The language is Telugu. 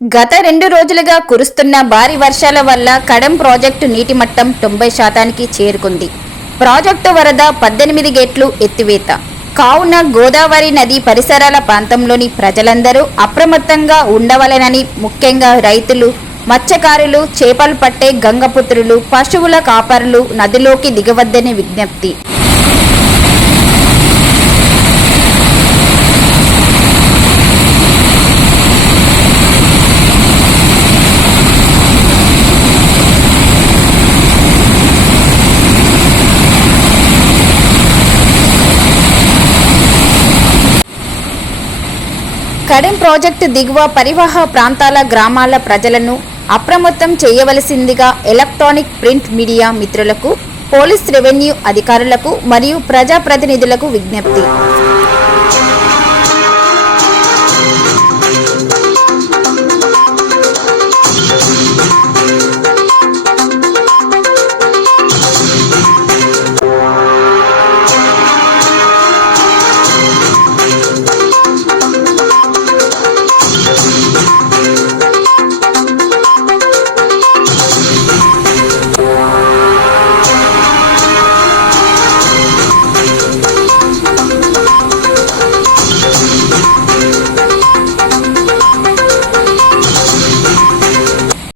గత రెండు రోజులుగా కురుస్తున్న భారీ వర్షాల వల్ల కడం ప్రాజెక్టు నీటి మట్టం తొంభై శాతానికి చేరుకుంది. ప్రాజెక్టు వరద పద్దెనిమిది గేట్లు ఎత్తివేత. కావున గోదావరి నది పరిసరాల ప్రాంతంలోని ప్రజలందరూ అప్రమత్తంగా ఉండవలెనని ముఖ్యంగా రైతులు మత్స్యకారులు చేపలు పట్టే గంగపుత్రులు పశువుల కాపరులు నదిలోకి దిగవద్దని విజ్ఞప్తి. కడెం ప్రాజెక్టు దిగువ పరివాహ ప్రాంతాల గ్రామాల ప్రజలను అప్రమత్తం చేయవలసిందిగా ఎలక్ట్రానిక్ ప్రింట్ మీడియా మిత్రులకు పోలీస్ రెవెన్యూ అధికారులకు మరియు ప్రజాప్రతినిధులకు విజ్ఞప్తి.